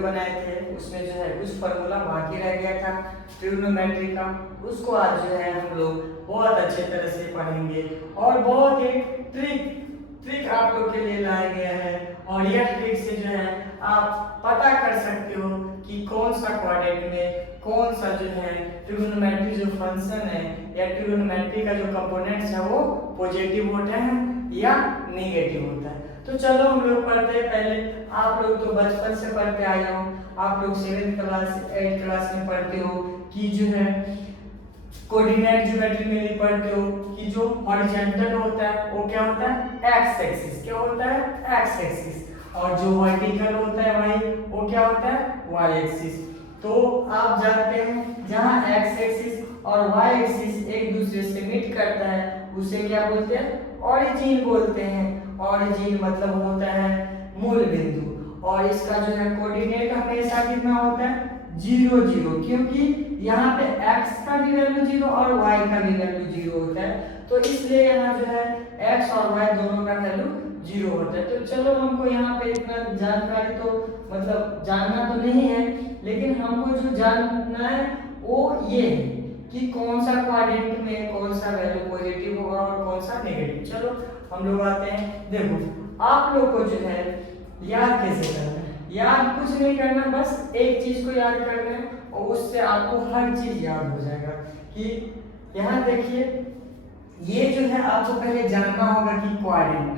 Video बनाए थे, उसमें जो है कुछ फार्मूला बाकी रह गया था ट्रिग्नोमेट्री का, उसको आज जो है हम लोग बहुत अच्छे तरह से पढ़ेंगे और बहुत एक ट्रिक आप लोग के लिए लाया गया है। और यह ट्रिक से जो है आप पता कर सकते हो कि कौन सा क्वाड्रेंट में कौन सा जो है ट्रिग्नोमेट्री जो फंक्शन है या ट्रिग्नोमेट्री का जो कंपोनेंट्स है वो पॉजिटिव होता है या नेगेटिव होता है। तो चलो हम लोग पढ़ते हैं। पहले आप लोग तो बचपन से पढ़ते आए हो, आप लोग 7th क्लास 8th क्लास में पढ़ते हो कि जो है कोऑर्डिनेट ज्योमेट्री में भी पढ़ते हो कि जो हॉरिजॉन्टल होता है वो क्या होता है एक्स एक्सिस, क्या होता है एक्स एक्सिस, और जो वर्टिकल होता है भाई वो क्या होता है वाई एक्सिस। तो आप जानते हैं जहां एक्स एक्सिस और वाई एक्सिस एक दूसरे से मीट करता है उसे क्या बोलते हैं ऑरिजिन बोलते हैं। ऑरिजिन मतलब होता है मूल बिंदु, और इसका जो है कोऑर्डिनेट हमेशा कितना होता है 0 0, क्योंकि यहाँ पे x का भी वैल्यू 0 और y का भी वैल्यू 0 होता है, तो इसलिए यहाँ जो है x और y दोनों का वैल्यू 0 होता है। तो चलो हमको यहाँ पे इतना जानकारी तो मतलब जानना तो नहीं है, लेकिन हमको जो जानना है वो ये है कि कौन सा क्वाड्रेंट में कौन सा वैल्यू पॉजिटिव होगा और कौन सा नेगेटिव। चलो हम लोग आते हैं। देखो आप लोग को जो है याद कैसे करना है, याद कुछ नहीं करना, बस एक चीज को याद करना है और उससे आपको हर चीज याद हो जाएगा। कि यहाँ देखिए ये जो है आपको पहले जानना होगा कि क्वाड्रेंट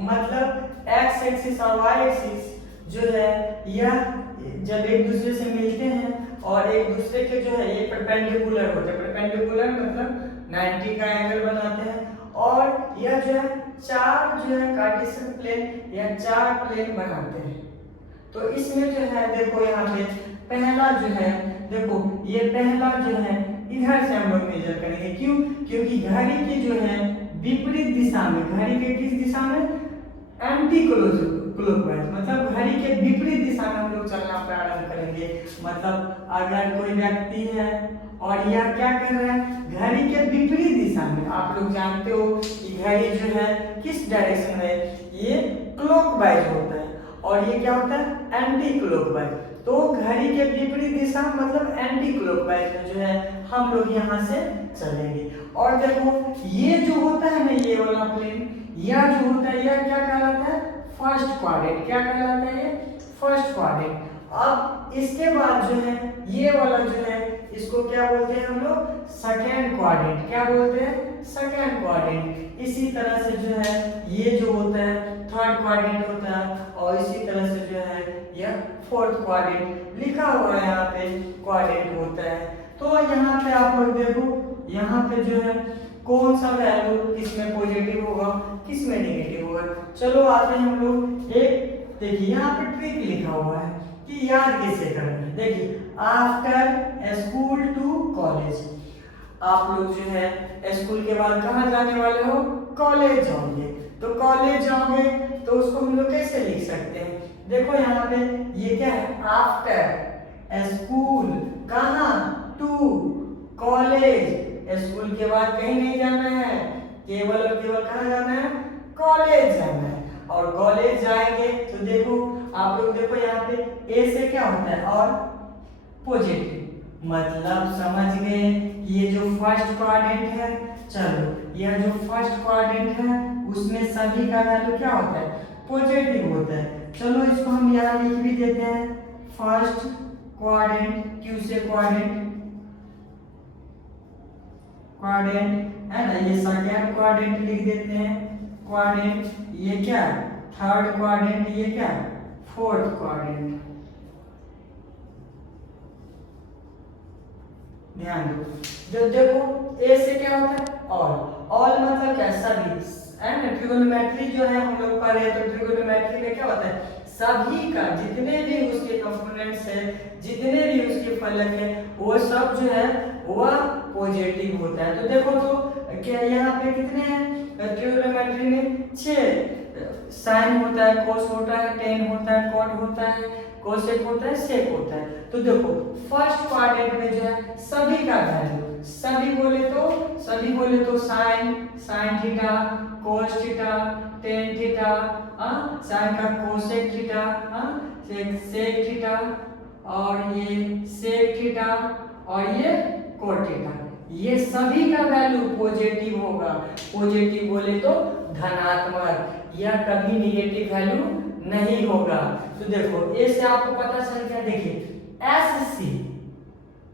मतलब एक्स एक्सिस और वाई एक्सिस जो है यह जब एक दूसरे से मिलते हैं और एक दूसरे के जो है ये परपेंडिकुलर होते हैं। परपेंडिकुलर मतलब 90 का एंगल बनाते हैं, और यह जो है चार जो है कार्टेशियन प्लेन या चार प्लेन बनाते हैं। तो इसमें जो है देखो यहाँ पे पहला जो है देखो ये पहला जो है इधर से हम लोग मेजर करेंगे। क्यों? क्योंकि घड़ी की जो है विपरीत दिशा में, घड़ी के किस दिशा में एंटी क्लॉकवाइज मतलब घड़ी के विपरीत दिशा में हम लोग चलना प्रारंभ करेंगे। मतलब अगर कोई व्यक्ति है और यह क्या कर रहा है घड़ी के विपरीत दिशा में, आप लोग जानते हो कि घड़ी जो है किस डायरेक्शन में ये क्लॉकवाइज होता है और ये क्या होता है एंटी क्लॉकवाइज। तो घड़ी के विपरीत दिशा मतलब एंटी क्लॉकवाइज में जो है हम लोग यहाँ से चलेंगे। और देखो ये जो होता है ना ये वाला प्लेन, यह जो होता है यह क्या कहलाता है फर्स्ट क्वाड्रेंट। क्या कहलाता है ये फर्स्ट क्वाड्रेंट। अब इसके बाद जो है ये वाला जो है इसको क्या बोलते हैं हम लोग सेकेंड क्वाड्रेंट। क्या बोलते हैं सेकेंड क्वाड्रेंट। इसी तरह से जो है ये जो होता है थर्ड क्वाड्रेंट होता है, और इसी तरह से जो है यह फोर्थ क्वाड्रेंट लिखा हुआ है यहाँ पे क्वाड्रेंट होता है। तो यहाँ पे आप लोग देखो यहाँ पे जो है कौन सा वैल्यू किसमें पॉजिटिव होगा किसमें नेगेटिव होगा। चलो आते हैं हम लोग एक देखिए यहाँ पे ट्रिक लिखा हुआ है कि याद कैसे करना है। देखिए आफ्टर स्कूल टू कॉलेज, आप लोग जो है स्कूल के बाद कहाँ जाने वाले हो कॉलेज जाओगे। तो कॉलेज जाओगे तो उसको हम लोग कैसे लिख सकते हैं, देखो यहाँ पे ये क्या है आफ्टर स्कूल कहाँ टू कॉलेज। स्कूल के बाद कहीं नहीं जाना है, केवल और केवल कहाँ जाना है कॉलेज जाना है। और कॉलेज जाएंगे तो देखो आप लोग देखो यहाँ पे ए से क्या होता है और पॉजिटिव, मतलब समझ गए कि ये जो फर्स्ट क्वाड्रेंट है, चलो यह जो फर्स्ट क्वाड्रेंट है उसमें सभी का वैल्यू क्या होता है पॉजिटिव होता है। चलो इसको हम यहाँ लिख भी देते हैं फर्स्ट क्वाड्रेंट, क्यू से क्वाड्रेंट है ना, ये सेकेंड क्वाड्रेंट लिख देते हैं क्वाड्रेंट, ये क्या थर्ड क्वाड्रेंट, ये क्या फोर्थ क्वाड्रेंट। ध्यान दो जब देखो ए से क्या होता है ऑल मतलब क्या सभी एंड ट्रिगोनोमेट्री जो है हम लोग पढ़े हैं। तो ट्रिगोनोमेट्री में क्या होता है सभी का जितने भी उसके कंपोनेंट्स है जितने भी उसके फलक है वो सब जो है वह पॉजिटिव होता है। तो देखो तो क्या यहाँ पे कितने हैं ट्रिगोनोमेट्री में 6 साइन होता है, कोस होता है, टेन होता है, कॉट होता है, कोसेक होता है, सेक होता है। तो देखो फर्स्ट क्वाड्रेंट में जो है सभी का वैल्यू, सभी बोले तो sine theta, cos theta, tan theta, sine का कोसेक थीटा, सेक थीटा, और ये सेक थीटा, और ये कोट थीटा, ये सभी का वैल्यू पॉजिटिव होगा। पॉजिटिव बोले तो धनात्मक, या कभी निगेटिव वैल्यू नहीं होगा। तो देखो ए से आपको पता चल गया। देखिए एस सी,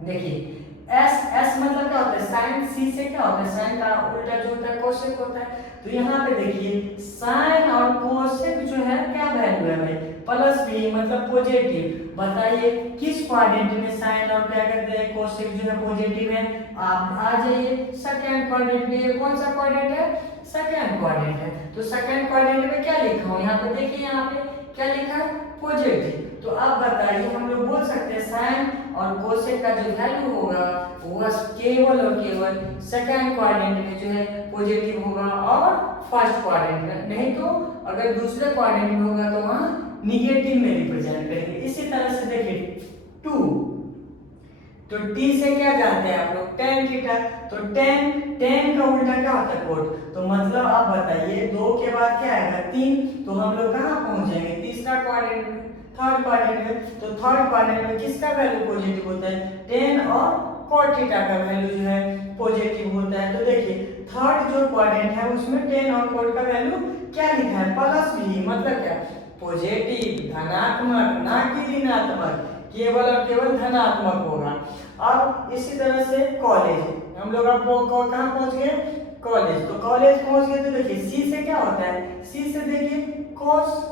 देखिए एस मतलब क्या होता है, साइन सी से क्या होता है, साइन का उल्टा जो होता है कोसेक होता है। तो यहाँ पे देखिए साइन और कोसेक जो है क्या वैल्यू है भाई, प्लस बी मतलब पॉजिटिव। बताइए किस क्वाड्रेंट में साइन और क्या कहते हैं कोसेक जो है पॉजिटिव है। आप आ जाइए सेकंड क्वाड्रेंट में। ये कौन सा क्वाड्रेंट है, सेकंड क्वाड्रेंट है। तो सेकंड क्वाड्रेंट में क्या लिखा हूं यहाँ पे, देखिए यहाँ पे क्या लिखा है, पॉजिटिव। तो अब बताइए हम लोग बोल सकते हैं साइन और कोसेक का जो वैल्यू होगा वो केवल और केवल सेकंड क्वाड्रेंट में जो है पॉजिटिव होगा और फर्स्ट क्वाड्रेंट में नहीं। तो अगर दूसरे क्वाड्रेंट में होगा तो वहां निगेटिव में रिप्रेजेंट करेंगे। इसी तरह से देखिए 2, तो टी से क्या जानते हैं आप लोग, टेन थीटा। तो टेन का उल्टा क्या होता है, कोट। तो मतलब आप बताइए 2 के बाद क्या आएगा, 3। तो हम लोग कहाँ पहुंचेंगे, तीसरा क्वाड्रेंट में, थर्ड क्वाड्रेंट में। तो थर्ड क्वाड्रेंट में किसका वैल्यू पॉजिटिव होता है, टेन और कोट थीटा का वैल्यू जो है पॉजिटिव होता है। तो देखिए थर्ड जो क्वाड्रेंट है उसमें टेन और कोट का वैल्यू क्या लिखा है, प्लस भी, मतलब क्या, पॉजिटिव, धनात्मक, ना कि ऋणात्मक, केवल और केवल धनात्मक होगा। अब इसी तरह से कॉलेज, हम लोग अब कहाँ पहुंच गए, कॉलेज। तो कॉलेज पहुंच गए तो देखिए सी से क्या होता है, सी से देखिए कोस,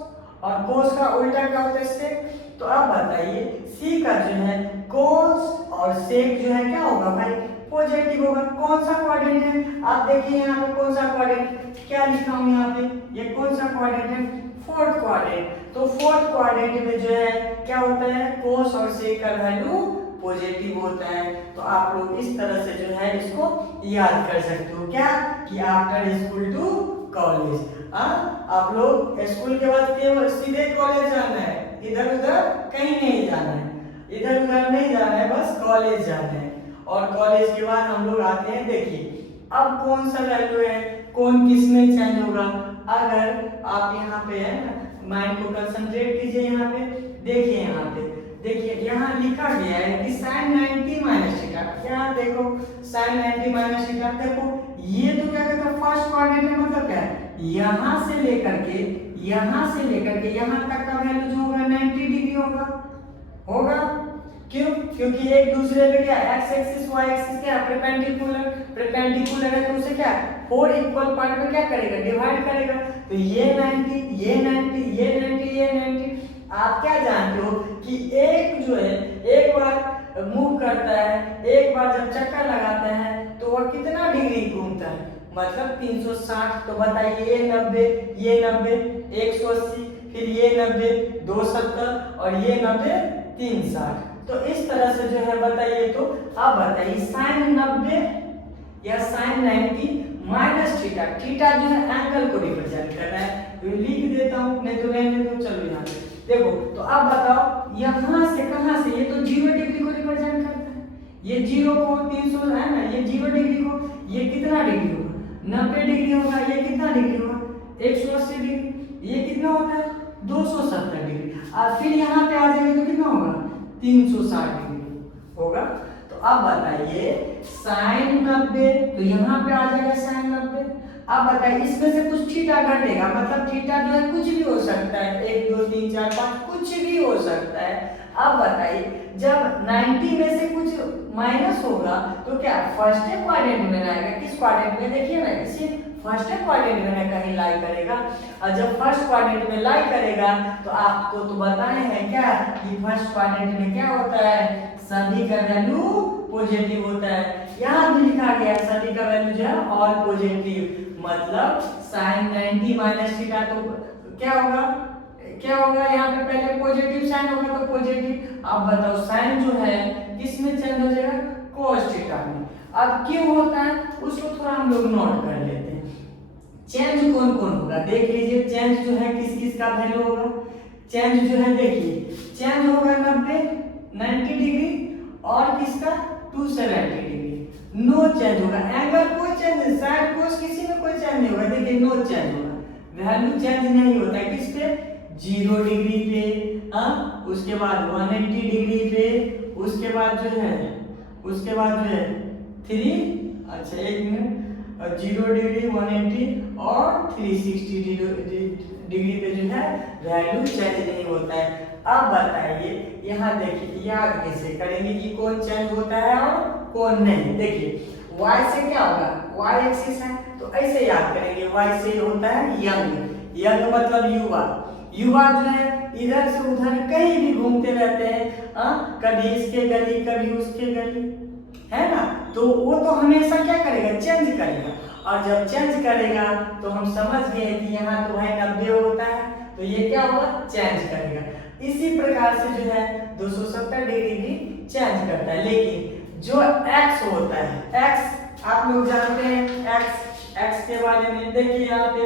और कोस का उल्टा क्या होता है, सेक। तो आप बताइए सी का जो है कोस और सेक जो है क्या होगा भाई, पॉजिटिव होगा। कौन सा क्वाड्रेंट है, आप देखिए यहाँ पे कौन सा क्वाड्रेंट, क्या लिखा हूं यहाँ पे, ये कौन सा क्वाड्रेंट है, फोर्थ क्वाड्रेंट। तो फोर्थ क्वाड्रेंट में जो है क्या होता है, कोस और सेक का वैल्यू पॉजिटिव होता है। तो आप लोग इस तरह से जो है इसको याद कर सकते हो, क्या कि आफ्टर स्कूल टू कॉलेज। आप लोग स्कूल के बाद केवल सीधे कॉलेज जाना है, इधर उधर कहीं नहीं जाना है, इधर उधर नहीं जाना है, बस कॉलेज जाना है। और कॉलेज के बाद हम लोग आते हैं, देखिए अब कौन सा वैल्यू है, कौन किस में चेंज होगा। अगर आप यहाँ पे है ना माइंड को कंसंट्रेट कीजिए, यहाँ पे देखिए, यहाँ पे देखिए यहाँ लिखा गया है कि sin 90 माइनस थीटा, क्या देखो sin 90 माइनस थीटा। देखो ये तो क्या कहता है, फर्स्ट क्वाड्रेंट है, मतलब क्या है, यहाँ से लेकर के यहाँ तक का वैल्यू जो होगा 90 डिग्री होगा। क्यों, क्योंकि एक दूसरे पे क्या, x एक्सिस y एक्सिस क्या परपेंडिकुलर है, तो उसे क्या 4 इक्वल पार्ट में क्या करेगा, डिवाइड करेगा। तो ये 90, ये 90, ये 90, ये 90। आप क्या जानते हो कि एक जो है एक बार मूव करता है, एक बार जब चक्कर लगाता है तो वह कितना डिग्री घूमता है, मतलब 360। तो बताइए ये 90, ये 90, 180, फिर ये 90, 270, और ये 90, 360। तो इस तरह से जो है बताइए। तो अब बताइए sin 90 या sin 90 माइनस थीटा, थीटा जो है एंगल को रिप्रेजेंट कर रहा है। तो लिख देता हूं, नहीं तो रहने दो, चलो यहाँ पे देखो। तो अब बताओ यहाँ से कहाँ से, ये तो 0 डिग्री को रिप्रेजेंट करता है, ये 0 को 300 है ना, ये 0 डिग्री को, ये कितना डिग्री होगा, 90 डिग्री होगा, ये कितना डिग्री होगा, 180 डिग्री, ये कितना होता है 270 डिग्री। और फिर यहाँ पे आ जाएंगे तो कितना होगा 360 डिग्री होगा। तो अब बताइए sin 90, तो यहाँ पे आ जाएगा sin 90। अब बताइए इसमें से कुछ थीटा घटेगा, मतलब थीटा जो है कुछ भी हो सकता है, 1 2 3 4 5 कुछ भी हो सकता है। अब बताइए जब 90 में से कुछ माइनस होगा तो क्या फर्स्ट क्वाड्रेंट में आएगा, किस क्वाड्रेंट में, देखिए ना इसी फर्स्ट क्वाड्रेंट में कहीं लाई करेगा। और जब फर्स्ट क्वाड्रेंट में लाई करेगा तो आपको तो बताए हैं क्या कि फर्स्ट क्वाड्रेंट में क्या होता है, सभी का वैल्यू पॉजिटिव होता है। यहाँ भी लिखा गया सभी का वैल्यू जो है ऑल पॉजिटिव, मतलब sin 90 माइनस थीटा। तो क्या होगा यहाँ पे पहले पॉजिटिव साइन होगा तो पॉजिटिव। अब बताओ साइन जो है किस में चेंज हो जाएगा, cos थीटा में। अब क्यों होता है उसको थोड़ा हम लोग नोट कर लेते हैं। चेंज कौन कौन होगा देख लीजिए। चेंज जो है किस किस का वैल्यू होगा। चेंज जो है देखिए, चेंज होगा 90 डिग्री और किसका 270 डिग्री। नो चेंज होगा, एंगल कोई चेंज नहीं, साइन कोस किसी में कोई चेंज नहीं होगा। देखिए नो चेंज होगा, वैल्यू चेंज नहीं होता है किस पे 0 डिग्री पे, हाँ उसके बाद 180 डिग्री पे, उसके बाद जो है 3 अच्छा 1 मिनट 0 डिग्री 180 और 360 डिग्री पे जो है वैल्यू चेंज नहीं होता है। अब बताइए यहाँ देखिए याद कैसे करेंगे कि कौन चेंज होता है और कौन नहीं। देखिए y से क्या होगा, y एक्सिस है तो ऐसे याद करेंगे। y से होता है यंग मतलब युवा जो है इधर से उधर कहीं भी घूमते रहते हैं, कभी इसके गली कभी उसके गली, है ना। तो वो तो हमेशा क्या करेगा, चेंज करेगा। और जब चेंज करेगा तो हम समझ गए कि यहाँ तो है 90 होता है, तो ये क्या होगा, चेंज करेगा। इसी प्रकार से जो है 270 डिग्री भी चेंज करता है। लेकिन जो x होता है, x आप लोग जानते हैं x के बारे में। देखिए यहाँ पे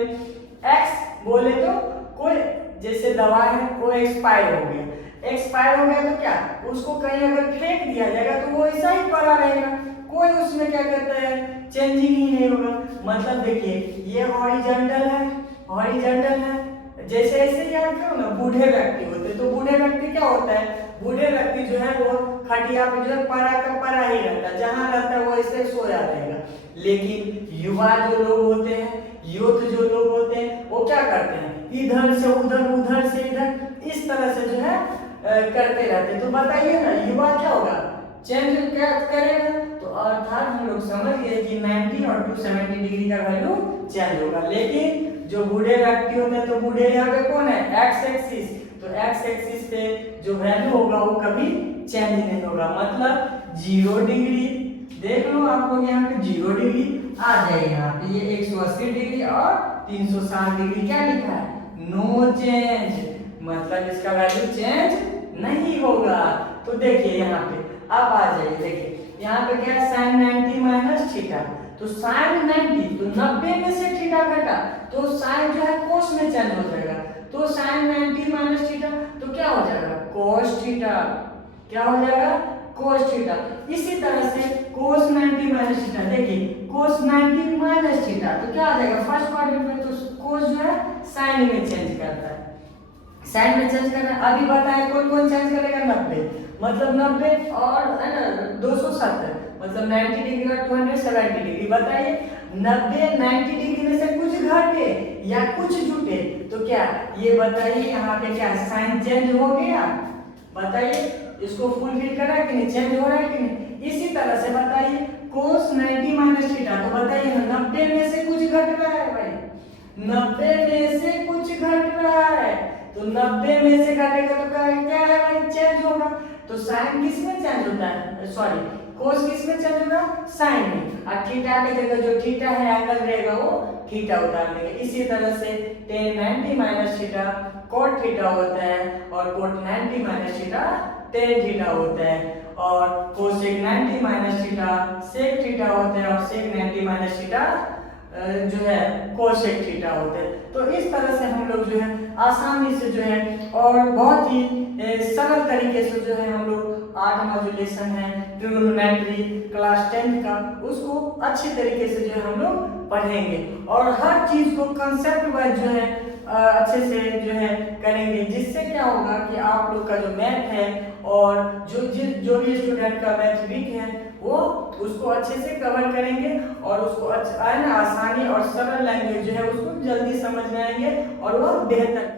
x बोले तो कोई जैसे दवा है वो एक्सपायर हो गया तो क्या उसको कहीं अगर फेंक दिया जाएगा तो वो ऐसा ही पड़ा रहेगा, कोई उसमें क्या कहते हैं चेंजिंग ही नहीं होगा। मतलब देखिए ये हॉरिजॉन्टल है, जैसे ऐसे याद करो ना, बूढ़े व्यक्ति होते तो बूढ़े व्यक्ति क्या होता है, बूढ़े व्यक्ति जो है वो खटिया पे जो है पड़ा का पड़ा ही रहता है, जहाँ रहता है वो ऐसे सोया रहेगा। लेकिन युवा जो लोग होते हैं, यूथ जो लोग होते हैं वो क्या करते हैं, इधर से उधर से इधर इस तरह से जो है करते रहते। तो बताइए ना युवा क्या होगा, चेंज क्या करेगा। तो अर्थात हम लोग समझ गए कि 90 और 270 डिग्री का वैल्यू चेंज होगा। लेकिन जो बूढ़े व्यक्ति होते हैं तो बूढ़े यहाँ पे कौन है, एक्स एक्सिस, तो एक्स एक्सिस पे जो वैल्यू होगा वो कभी चेंज नहीं होगा। मतलब 0 डिग्री, देख लो आप लोग यहाँ पे 0 डिग्री आ जाए, यहाँ पे ये 180 डिग्री और 360 डिग्री क्या लिखा है, नो चेंज, मतलब इसका वैल्यू चेंज नहीं होगा। तो देखिए यहाँ पे अब आ जाइए, देखिए यहाँ पे क्या है sin 90 माइनस थीटा, तो sin 90 तो 90 में से थीटा घटा तो sin जो है कोस में चेंज हो जाएगा, तो sin 90 माइनस थीटा तो क्या हो जाएगा cos थीटा, क्या हो जाएगा cos थीटा। इसी तरह से cos 90 माइनस थीटा, देखिए cos 90 माइनस थीटा तो क्या आ जाएगा फर्स्ट क्वाड्रेंट में, तो cos जो है sin में चेंज करता है, साइन में चेंज करना। अभी बताया कौन कौन चेंज करेगा, 90 मतलब 90 और है ना 270 मतलब 90 डिग्री और 270 डिग्री। बताइए 90 डिग्री में से कुछ घटे या कुछ जुटे तो क्या ये बताइए यहाँ पे क्या साइन चेंज हो गया, बताइए इसको फुलफिल करा कि नहीं, चेंज हो रहा है कि नहीं। इसी तरह से बताइए cos 90 माइनस थीटा, तो बताइए 90 में से कुछ घट रहा है भाई, 90 में से कुछ घट रहा है, तो 90 में से घटेगा तो क्या है भाई चेंज होगा। तो साइन किस में चेंज होता है, सॉरी कोस किस में चेंज होगा, साइन में, और थीटा की जगह जो थीटा है एंगल रहेगा वो थीटा उतार लेंगे। इसी तरह से tan 90 minus theta cot theta होता है और cot 90 minus theta tan theta होता है, और cosec 90 minus theta sec theta होता है, और sec 90 माइनस थीटा जो है कोसेक थीटा होते हैं। तो इस तरह से हम लोग जो है आसानी से जो है और बहुत ही सरल तरीके से जो है हम लोग 8 मॉड्यूलेशन है ट्रिग्नोमेट्री क्लास 10 का उसको अच्छे तरीके से जो है हम लोग पढ़ेंगे, और हर चीज को कंसेप्ट वाइज जो है अच्छे से जो है करेंगे, जिससे क्या होगा कि आप लोग का जो मैथ है और जो भी स्टूडेंट का मैथ वीक है वो उसको अच्छे से कवर करेंगे, और उसको अच्छा है ना आसानी और सरल लैंग्वेज जो है उसको जल्दी समझ में आएंगे और वह बेहतर।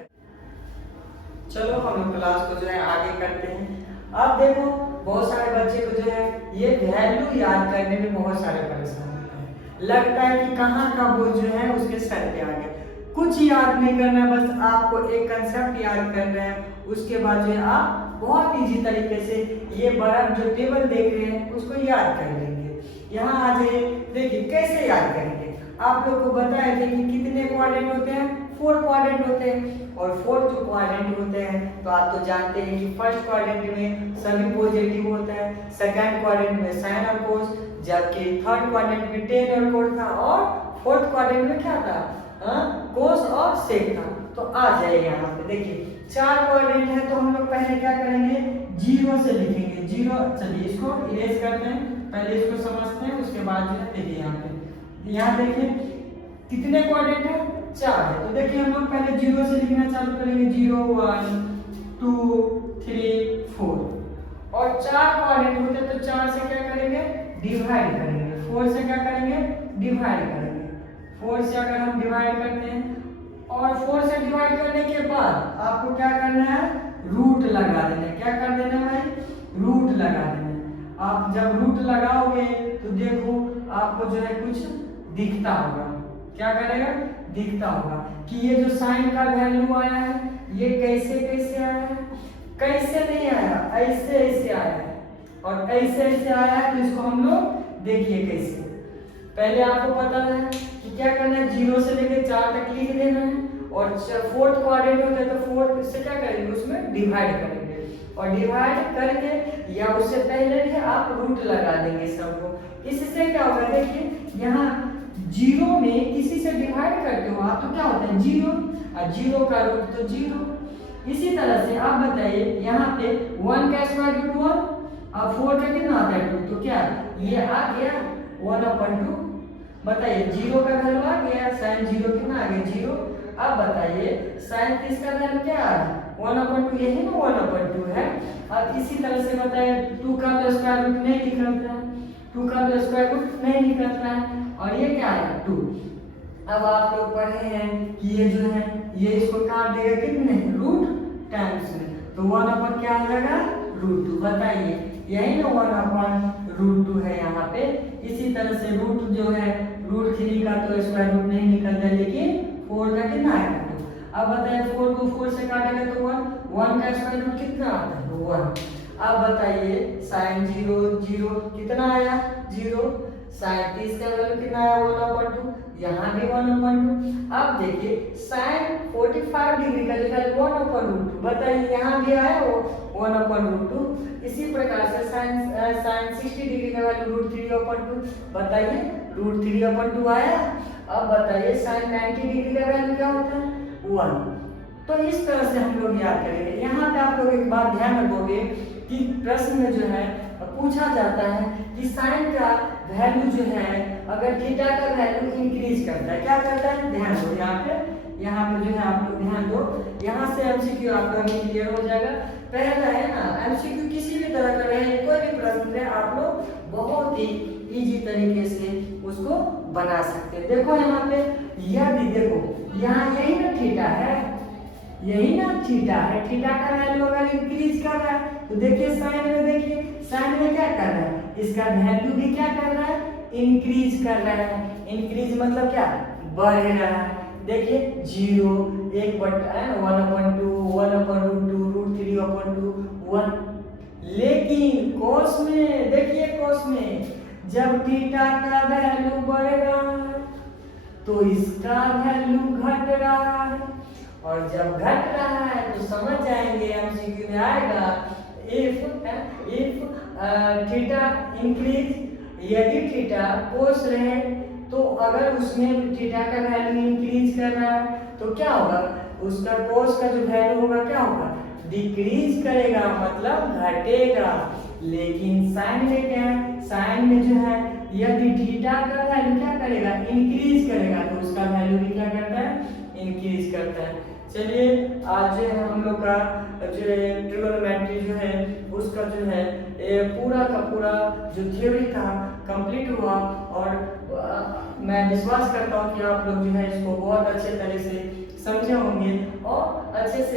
चलो हम लोग क्लास को जो है आगे करते हैं। अब देखो बहुत सारे बच्चे को जो है ये वैल्यू याद करने में बहुत सारे परेशान होते हैं, लगता है कि कहाँ का बोझ जो है उसके सर पे आ गया, कुछ याद नहीं करना, बस आपको एक कंसेप्ट याद करना है, उसके बाद जो है आप बहुत इजी तरीके से ये बड़ा जो टेबल देख रहे हैं उसको याद कर लेंगे। यहाँ आ जाइए, देखिए कैसे याद करेंगे। आप लोग को बताया थे कि कितने क्वाड्रेंट होते हैं, 4 क्वाड्रेंट होते हैं, और 4 जो क्वाड्रेंट होते हैं तो आप तो जानते हैं कि फर्स्ट क्वाड्रेंट में सभी पॉजिटिव होता है, सेकंड क्वाड्रेंट में साइन और कोस, जबकि थर्ड क्वाड्रेंट में टेन और कोट था, और फोर्थ क्वाड्रेंट में क्या था कोस और सेक का, तो आ जाएगा यहाँ पे। देखिए 4 क्वाड्रेंट है तो हम लोग पहले क्या करेंगे, 0 से लिखेंगे 0। चलिए इसको इरेज करते हैं, पहले इसको समझते हैं, उसके बाद जो है देखिए यहाँ देखिए कितने क्वाड्रेंट है, 4 है। तो देखिए हम लोग पहले 0 से लिखना चालू करेंगे, 0 1 2 3 4, और 4 क्वाड्रेंट होते तो 4 से क्या करेंगे, डिवाइड करेंगे, 4 से क्या करेंगे, डिवाइड करेंगे। 4 से अगर हम डिवाइड करते हैं, और 4 से डिवाइड करने के बाद आपको क्या करना है, रूट लगा देना है। क्या कर देना है भाई, रूट लगा देना है। आप जब रूट लगाओगे तो देखो आपको जो है कुछ दिखता होगा, क्या करेगा, दिखता होगा कि ये जो साइन का वैल्यू आया है ये कैसे कैसे आया है, कैसे नहीं आया, ऐसे ऐसे आया है, और ऐसे ऐसे आया है। तो इसको हम लोग देखिए कैसे, पहले आपको पता है कि क्या करना है, 0 से लेकर 4 तक लिख देना है, और 4th क्वाड्रेंट होता है तो 4 से क्या करेंगे, उसमें डिवाइड करेंगे, और डिवाइड करके या उससे पहले भी आप रूट लगा देंगे सबको। इससे क्या होगा, देखिए यहाँ 0 में किसी से डिवाइड करते हो आप तो क्या होता है 0, और 0 का रूट तो 0। इसी तरह से आप बताइए यहाँ पे 1 का स्क्वायर रूट 1, अब 4 का कितना आता है 2, तो क्या ये आ गया 1/2। बताइए 0 का वैल्यू आ गया, साइन 0 कितना आ गया 0। अब बताइए साइन 30 का वैल्यू क्या आ गया 1/2, यही ना 1/2 है। अब इसी तरह से बताइए 2 का स्क्वायर रूट नहीं निकलता है, 2 का स्क्वायर रूट नहीं निकलता है, और ये क्या है 2। अब आप लोग पढ़े हैं कि ये जो है ये इसको काट देगा कितने रूट टाइम्स में, तो 1 क्या आ जाएगा √2। बताइए यही ना 1/√2 है यहाँ पे। इसी तरह से रूट जो है √3 का तो स्क्वायर रूट नहीं निकलता, लेकिन 4 का कितना आएगा 2। अब बताइए 4 को 4 से काटेगा तो 1 का स्क्वायर रूट कितना आता है 1। अब बताइए साइन 0 0 कितना आया 0, साइन 30 का वैल्यू कितना आया 1/2, यहाँ भी 1/2। अब देखिए साइन 45 डिग्री का लिखा है 1/√2, बताइए यहाँ भी आया वो 1/√2। इसी प्रकार से साइन 60 डिग्री का वैल्यू √3/2, बताइए √3/2 आया। अब बताइए साइन 90 डिग्री का वैल्यू क्या होता है 1। तो इस तरह से हम लोग याद करेंगे। यहाँ पे आप लोग एक बात ध्यान रखोगे कि प्रश्न में जो है पूछा जाता है कि साइन का वैल्यू जो है अगर थीटा का वैल्यू इंक्रीज करता है, क्या करता है, ध्यान दो यहाँ पे जो है आप लोग ध्यान दो। यहाँ से एमसीक्यू आप लोग क्लियर हो जाएगा। पहला है ना एमसीक्यू किसी भी तरह का रहे, कोई भी प्रश्न है आप लोग बहुत ही इजी तरीके से उसको बना सकते हैं। देखो यहाँ पे यह भी देखो, यहाँ यही ना थीटा है, यही ना थीटा है, थीटा का वैल्यू अगर इंक्रीज कर रहा है तो देखिए साइन में, देखिए साइन में क्या कर रहा है, इसका वैल्यू भी क्या कर रहा है, इंक्रीज कर रहा है। इंक्रीज मतलब क्या, बढ़ रहा है। देखिए 0 1/2 1/√2 √3/2 1। लेकिन कोस में देखिए, कोस में जब थीटा का वैल्यू बढ़ेगा तो इसका वैल्यू घट रहा है, और जब घट रहा है तो समझ जाएंगे एमसीक्यू में आएगा इफ थीटा इंक्रीज, यदि थीटा कोस रहे तो अगर उसमें थीटा का वैल्यू इंक्रीज कर रहा है तो क्या होगा, उसका कोस का जो वैल्यू होगा क्या होगा, डिक्रीज करेगा, मतलब घटेगा। लेकिन साइन में क्या है, साइन में जो है यदि थीटा का वैल्यू क्या करेगा, इंक्रीज करेगा, तो उसका वैल्यू भी क्या करता है, इंक्रीज करता है। चलिए आज हम लोग का जो ट्रिगोनोमेट्री जो है उसका जो है पूरा का पूरा जो थ्योरी था कंप्लीट हुआ, और मैं विश्वास करता हूँ कि आप लोग जो है इसको बहुत अच्छे तरह से समझे होंगे और अच्छे से